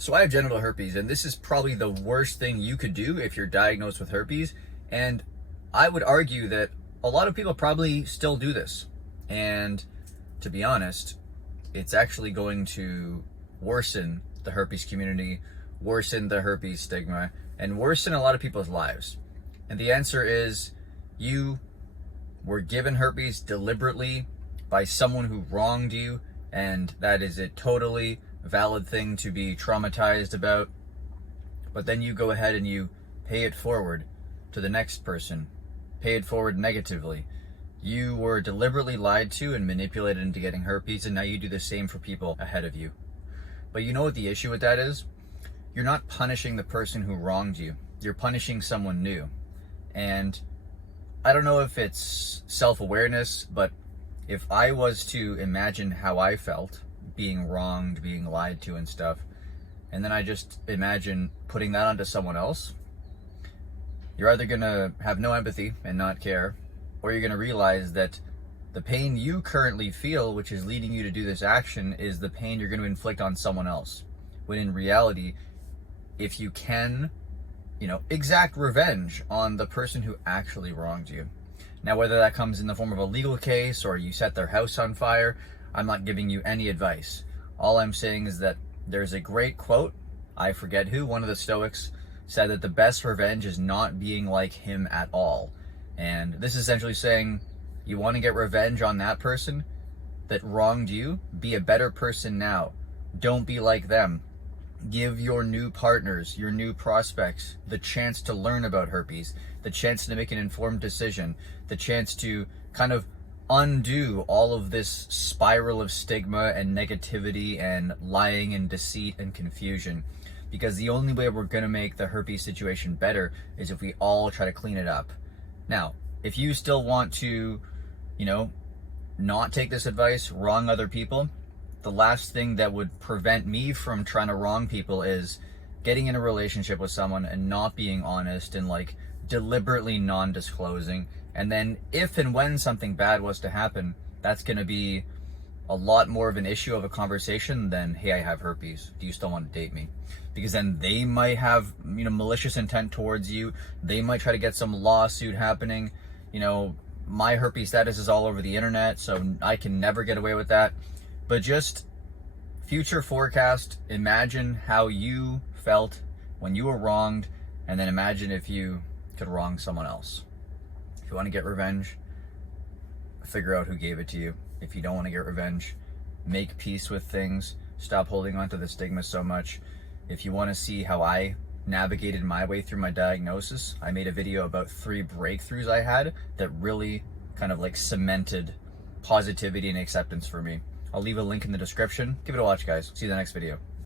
So I have genital herpes, and this is probably the worst thing you could do if you're diagnosed with herpes. And I would argue that a lot of people probably still do this. And to be honest, it's actually going to worsen the herpes community, worsen the herpes stigma, and worsen a lot of people's lives. And the answer is you were given herpes deliberately by someone who wronged you, and that is a totally valid thing to be traumatized about. But then you go ahead and you pay it forward to the next person, pay it forward negatively. You were deliberately lied to and manipulated into getting herpes, and now you do the same for people ahead of you. But you know what the issue with that is? You're not punishing the person who wronged you. You're punishing someone new. And I don't know if it's self-awareness, but if I was to imagine how I felt being wronged, being lied to and stuff, and then I just imagine putting that onto someone else, you're either gonna have no empathy and not care, or you're gonna realize that the pain you currently feel, which is leading you to do this action, is the pain you're gonna inflict on someone else. When in reality, if you can, exact revenge on the person who actually wronged you. Now, whether that comes in the form of a legal case or you set their house on fire, I'm not giving you any advice. All I'm saying is that there's a great quote, I forget who, one of the Stoics, said that the best revenge is not being like him at all. And this is essentially saying, you want to get revenge on that person that wronged you, be a better person now. Don't be like them. Give your new partners, your new prospects, the chance to learn about herpes, the chance to make an informed decision, the chance to kind of undo all of this spiral of stigma and negativity and lying and deceit and confusion. Because the only way we're going to make the herpes situation better is if we all try to clean it up. Now, if you still want to, not take this advice, wrong other people, the last thing that would prevent me from trying to wrong people is getting in a relationship with someone and not being honest and deliberately non-disclosing. And then if and when something bad was to happen, that's going to be a lot more of an issue of a conversation than, hey, I have herpes. Do you still want to date me? Because then they might have, malicious intent towards you. They might try to get some lawsuit happening. My herpes status is all over the internet, so I can never get away with that. But just future forecast, imagine how you felt when you were wronged, and then imagine if you could wrong someone else. If you want to get revenge, figure out who gave it to you. If you don't want to get revenge, make peace with things. Stop holding on to the stigma so much. If you want to see how I navigated my way through my diagnosis, I made a video about 3 breakthroughs I had that really kind of cemented positivity and acceptance for me. I'll leave a link in the description. Give it a watch, guys. See you in the next video.